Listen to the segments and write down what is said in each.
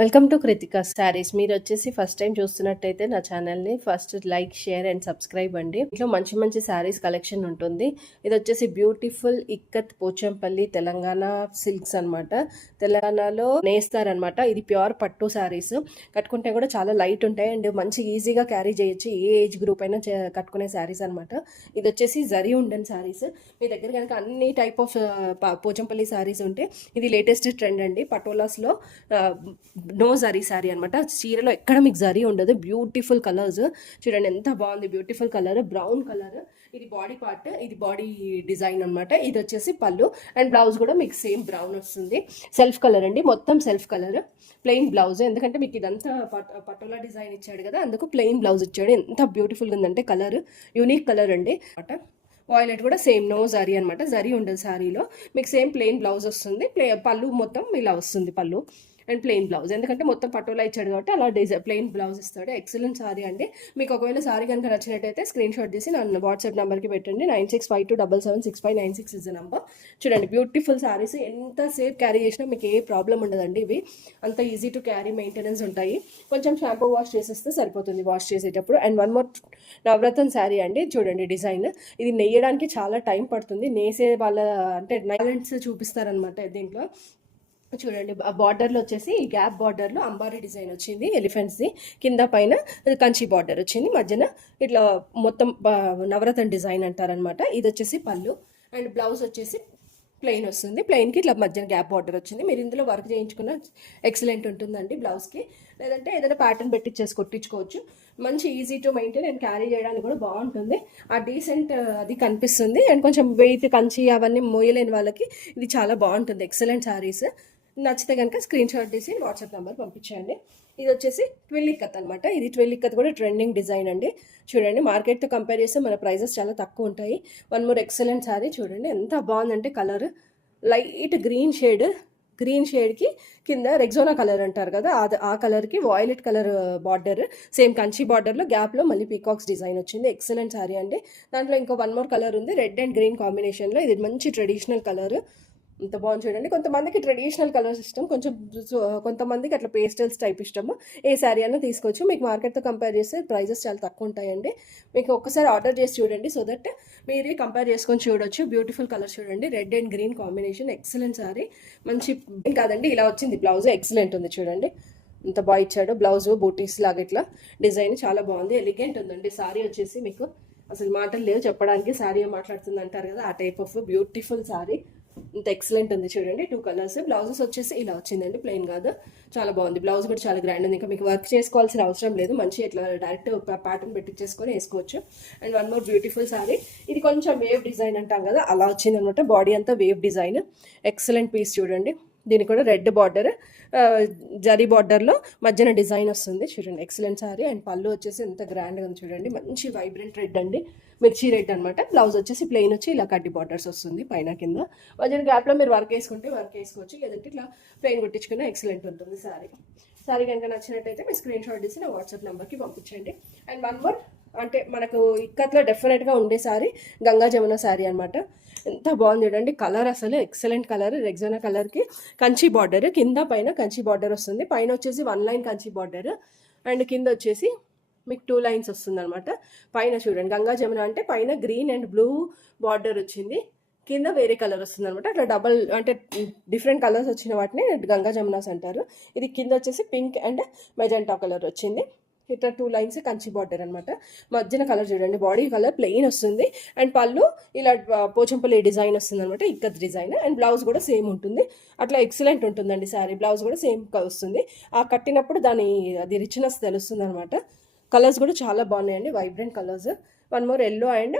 Welcome to Krithika saris. మీరు వచ్చేసి first time చూస్తున్నట్టయితే నా ఛానల్ని first like, share and subscribe అండి. ఇంట్లో మంచి మంచి శారీస్ కలెక్షన్ ఉంటుంది. ఇది వచ్చేసి బ్యూటిఫుల్ ఇక్కత్ పోచంపల్లి తెలంగాణ సిల్క్స్ అనమాట. తెలంగాణలో నేస్తారనమాట. ఇది ప్యూర్ పట్టు శారీస్. కట్టుకుంటే కూడా చాలా లైట్ ఉంటాయి అండ్ మంచి ఈజీగా క్యారీ చేయొచ్చు. ఏ ఏజ్ గ్రూప్ అయినా కట్టుకునే శారీస్ అనమాట. ఇది వచ్చేసి జరీ ఉండని శారీస్. మీ దగ్గర కనుక అన్ని టైప్ ఆఫ్ పోచంపల్లి శారీస్ ఉంటే ఇది లేటెస్ట్ ట్రెండ్ అండి. పటోలాస్లో నో జరీ శారీ అనమాట. చీరలో ఎక్కడ మీకు జరీ ఉండదు. బ్యూటిఫుల్ కలర్స్ చూడండి, ఎంత బాగుంది. Beautiful colour, brown colour. ఇది బాడీ పార్ట్, ఇది బాడీ డిజైన్ అనమాట. ఇది వచ్చేసి పళ్ళు అండ్ బ్లౌజ్ కూడా మీకు సేమ్ బ్రౌన్ వస్తుంది. సెల్ఫ్ కలర్ అండి, మొత్తం సెల్ఫ్ కలర్. ప్లెయిన్ బ్లౌజ్, ఎందుకంటే మీకు ఇదంతా పటోలా డిజైన్ ఇచ్చాడు కదా, అందుకు ప్లెయిన్ బ్లౌజ్ ఇచ్చాడు. ఎంత బ్యూటిఫుల్గా ఉందంటే కలర్, యూనిక్ కలర్ అండి. వాయిలెట్ కూడా సేమ్ నో జరీ అనమాట. జరీ ఉండదు శారీలో. మీకు సేమ్ ప్లెయిన్ బ్లౌజ్ వస్తుంది. పళ్ళు మొత్తం ఇలా వస్తుంది పళ్ళు అండ్ ప్లెయిన్ బ్లౌజ్, ఎందుకంటే మొత్తం పటోలా ఇచ్చాడు కాబట్టి అలా ప్లెయిన్ బ్లౌజ్ ఇస్తాడు. ఎక్సలెంట్ సారీ అండి. మీకు ఒకవేళ సారీ కనుక నచ్చినట్టయితే స్క్రీన్ షాట్ తీసి నన్ను వాట్సాప్ నెంబర్కి పెట్టండి. 96527776 ఇస్ ద నెంబర్. చూడండి, బ్యూటిఫుల్ సారీస్. ఎంతసేపు క్యారీ చేసినా మీకు ఏ ప్రాబ్లం ఉండదండి. ఇవి అంత ఈజీ టు క్యారీ, మెయింటెనెన్స్ ఉంటాయి. కొంచెం షాంపూ వాష్ చేసేస్తే సరిపోతుంది వాష్ చేసేటప్పుడు. అండ్ వన్ మోర్ నవరత్న శారీ అండి. చూడండి డిజైన్, ఇది నెయ్యడానికి చాలా టైం పడుతుంది. నేసే వాళ్ళ అంటే నైలెంట్స్ చూపిస్తారనమాట దీంట్లో. చూడండి, ఆ బార్డర్లో వచ్చేసి ఈ గ్యాప్ బార్డర్లో అంబారీ డిజైన్ వచ్చింది ఎలిఫెంట్స్ది. కింద పైన కంచి బార్డర్ వచ్చింది. మధ్యన ఇట్లా మొత్తం నవరత్న డిజైన్ అంటారనమాట. ఇది వచ్చేసి పళ్ళు అండ్ బ్లౌజ్ వచ్చేసి ప్లెయిన్ వస్తుంది. ప్లెయిన్కి ఇట్లా మధ్యన గ్యాప్ బార్డర్ వచ్చింది. మీరు ఇందులో వర్క్ చేయించుకున్న ఎక్సలెంట్ ఉంటుందండి బ్లౌజ్కి. లేదంటే ఏదైనా ప్యాటర్న్ కొట్టించుకోవచ్చు. మంచి easy to maintain and carry చేయడానికి కూడా బాగుంటుంది. ఆ డీసెంట్ అది కనిపిస్తుంది. అండ్ కొంచెం వెయిట్, కంచి అవన్నీ మోయలేని వాళ్ళకి ఇది చాలా బాగుంటుంది. ఎక్సలెంట్ శారీస్. నచ్చితే కనుక స్క్రీన్ షాట్ తీసి వాట్సాప్ నెంబర్ పంపించండి. ఇది వచ్చేసి ట్విల్ ఇక్కత్ అనమాట. ఇది ట్విల్ ఇక్కత్ కూడా ట్రెండింగ్ డిజైన్ అండి. చూడండి, మార్కెట్తో కంపేర్ చేస్తే మన ప్రైజెస్ చాలా తక్కువ ఉంటాయి. One more excellent sari. చూడండి ఎంత బాగుందంటే కలర్ లైట్ గ్రీన్ షేడ్కి కింద రెగ్జోనా కలర్ అంటారు కదా, ఆ కలర్కి violet colour border, same Kanchi బార్డర్లో గ్యాప్లో మళ్ళీ పీకాక్స్ డిజైన్ వచ్చింది. ఎక్సలెంట్ శారీ అండి. దాంట్లో ఇంకో వన్ మోర్ కలర్ ఉంది, రెడ్ అండ్ గ్రీన్ కాంబినేషన్లో. ఇది మంచి ట్రెడిషనల్ కలర్. ఇంత బాగుంది చూడండి. కొంతమందికి ట్రెడిషనల్ కలర్స్ ఇష్టం, కొంతమందికి అట్లా పేస్టల్స్ టైప్ ఇష్టము. ఏ శారీ అయినా తీసుకోవచ్చు. మీకు మార్కెట్తో కంపేర్ చేస్తే ప్రైజెస్ చాలా తక్కువ ఉంటాయండి. మీకు ఒక్కసారి ఆర్డర్ చేసి చూడండి, సో దట్ మీరు కంపేర్ చేసుకొని చూడొచ్చు. బ్యూటిఫుల్ కలర్ చూడండి, red and green combination. Excellent sari. మంచి కాదండి, ఇలా వచ్చింది బ్లౌజ్. ఎక్సలెంట్ ఉంది చూడండి, ఇంత బాగా ఇచ్చాడు. బ్లౌజ్ బూటీస్ లాగా ఇట్లా డిజైన్ చాలా బాగుంది. ఎలిగెంట్ ఉందండి శారీ వచ్చేసి. మీకు అసలు మాటలు లేవు చెప్పడానికి. శారీ మాట్లాడుతుంది అంటారు కదా, ఆ టైప్ ఆఫ్ బ్యూటిఫుల్ శారీ. ఇంత ఎక్సలెంట్ ఉంది చూడండి. 2 కలర్స్. బ్లౌజెస్ వచ్చేసి ఇలా వచ్చిందండి, ప్లెయిన్ కాదు. చాలా బాగుంది. బ్లౌజ్ కూడా చాలా గ్రాండ్ ఉంది. ఇంకా మీకు వర్క్ చేసుకోవాల్సిన అవసరం లేదు. మంచి ఇట్లా డైరెక్ట్ ప్యాటర్న్ పెట్టించేసుకొని వేసుకోవచ్చు. And one more beautiful sorry. ఇది కొంచెం వేవ్ డిజైన్ అంటాం కదా, అలా వచ్చింది అనమాట. బాడీ అంతా వేవ్ డిజైన్. ఎక్సలెంట్ పీస్ చూడండి. దీనికి కూడా రెడ్ బార్డర్, జరీ బార్డర్లో మధ్యన డిజైన్ వస్తుంది. చూడండి, ఎక్సలెంట్ సారీ. అండ్ పళ్ళు వచ్చేసి ఎంత గ్రాండ్గా ఉంది చూడండి. మంచి వైబ్రెంట్ రెడ్ అండి, మిర్చి రెడ్ అనమాట. బ్లౌజ్ వచ్చేసి ప్లెయిన్ వచ్చి ఇలా కడ్డీ బార్డర్స్ వస్తుంది పైన కింద. మధ్యన గ్యాప్లో మీరు వర్క్ వేసుకోవచ్చు, లేదంటే ఇట్లా ప్లెయిన్ కొట్టించుకున్న ఎక్సలెంట్ ఉంటుంది సారీ కనుక నచ్చినట్టయితే మీ స్క్రీన్ షాట్ తీసి నా వాట్సాప్ నెంబర్కి పంపించండి. అండ్ వన్ మోర్, అంటే మనకు ఇక్కత్లో డెఫినెట్గా ఉండే సారీ గంగా జమున శారీ అనమాట. ఎంత బాగుంది చూడండి. కలర్ అసలు ఎక్సలెంట్ కలర్. రెగ్జోనా కలర్కి కంచి బార్డర్, కింద పైన కంచి బార్డర్ వస్తుంది. పైన వచ్చేసి 1 లైన్ కంచి బార్డర్ అండ్ కింద వచ్చేసి మీకు 2 లైన్స్ వస్తుంది అనమాట. పైన చూడండి, గంగా జమున అంటే పైన గ్రీన్ అండ్ బ్లూ బార్డర్ వచ్చింది, కింద వేరే కలర్ వస్తుంది అనమాట. అట్లా డబల్ అంటే డిఫరెంట్ కలర్స్ వచ్చిన వాటిని గంగా జమునాస్ అంటారు. ఇది కింద వచ్చేసి పింక్ అండ్ మెజెంటా కలర్ వచ్చింది. ఇట్లా 2 లైన్స్ కంచి బార్డర్ అనమాట. మధ్యన కలర్ చూడండి, బాడీ కలర్ ప్లెయిన్ వస్తుంది. అండ్ పళ్ళు ఇలా పోచంపల్లి డిజైన్ వస్తుంది అనమాట, ఇక్కత్ డిజైన్. అండ్ బ్లౌజ్ కూడా సేమ్ ఉంటుంది. అట్లా ఎక్సలెంట్ ఉంటుందండి శారీ. బ్లౌజ్ కూడా సేమ్ వస్తుంది. ఆ కట్టినప్పుడు అది రిచ్నెస్ తెలుస్తుంది అనమాట. కలర్స్ కూడా చాలా బాగున్నాయండి, vibrant colours. One more yellow and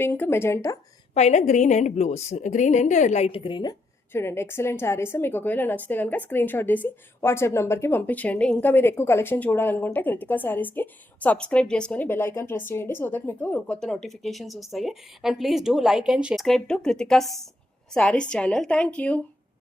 pink magenta, పైన గ్రీన్ అండ్ బ్లూ వస్తుంది, గ్రీన్ అండ్ లైట్ గ్రీన్. చూడండి, ఎక్సలెంట్ శారీస్. మీకు ఒకవేళ నచ్చితే కనుక స్క్రీన్ షాట్ తీసి వాట్సాప్ నెంబర్కి పంపించండి. ఇంకా మీరు ఎక్కువ కలెక్షన్ చూడాలనుకుంటే కృతికా శారీస్కి సబ్స్క్రైబ్ చేసుకొని బెల్ ఐకాన్ ప్రెస్ చేయండి, సో దట్ మీకు కొత్త నోటిఫికేషన్స్ వస్తాయి. And please do like and subscribe to Krithika Sarees channel. Thank you.